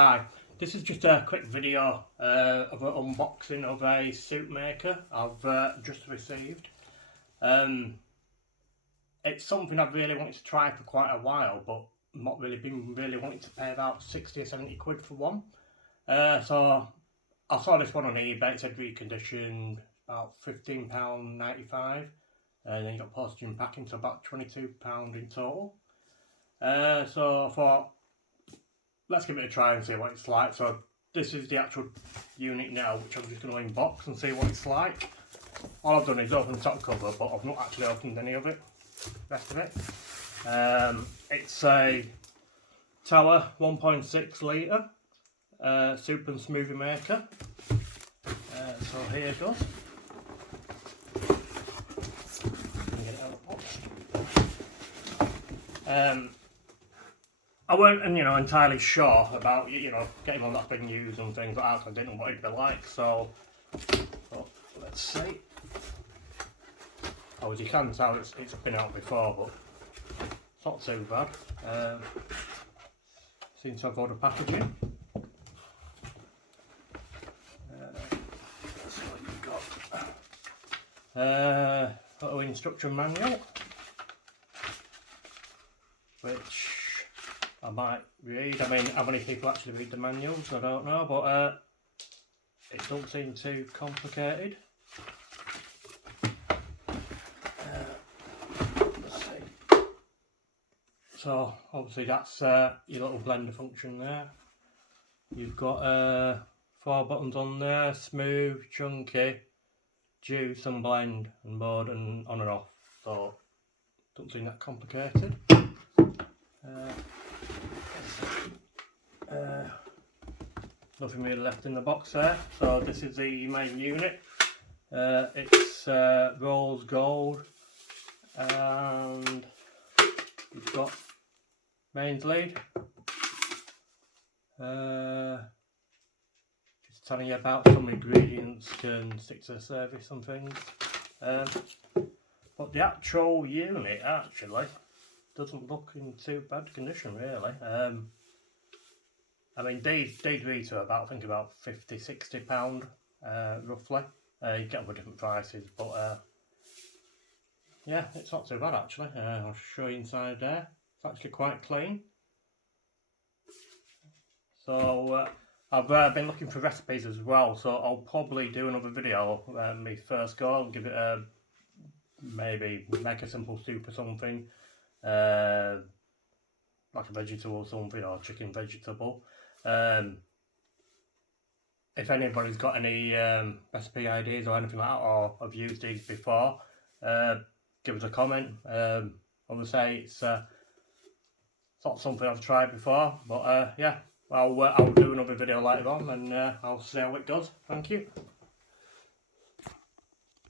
Hi, this is just a quick video of an unboxing of a soup maker I've just received. It's something I've really wanted to try for quite a while, but not really been wanting to pay about 60 or 70 quid for one. So I saw this one on eBay. It said reconditioned, about £15.95, and then you got postage and packing, so about £22 in total. So I thought, let's give it a try and see what it's like. So this is the actual unit now, which I'm just going to unbox and see what it's like. All I've done is open the top cover, but I've not actually opened any of it, rest of it. It's a Tower 1.6 litre soup and smoothie maker. So here it goes. Get it out of the box. I weren't, entirely sure about, getting one that's been used and things like that, so I didn't know what it'd be like, so let's see. Oh, as you can tell, it's been out before, but it's not too bad. Seems to have all the packaging. So you've got photo instruction manual, which I might read. I mean, how many people actually read the manuals, I don't know, but it doesn't seem too complicated. Let's see. So, obviously that's your little blender function there. You've got 4 buttons on there: smooth, chunky, juice and blend, and mode and on and off. So, doesn't seem that complicated. Nothing really left in the box there. So this is the main unit. It's rose gold, and we've got mains lead. Just telling you about some ingredients can stick to the service and things. But the actual unit actually doesn't look in too bad condition, really. I mean, these retail about, I think about £50–60 roughly. You get them for different prices, but yeah, it's not too bad actually. I'll show you inside there. It's actually quite clean. So I've been looking for recipes as well, so I'll probably do another video me first go and give it a, maybe make a simple soup or something, like a vegetable or something, or chicken vegetable. If anybody's got any recipe ideas or anything like that, or have used these before, give us a comment. Obviously it's not something I've tried before, but yeah, I'll do another video later on, and I'll see how it goes. Thank you.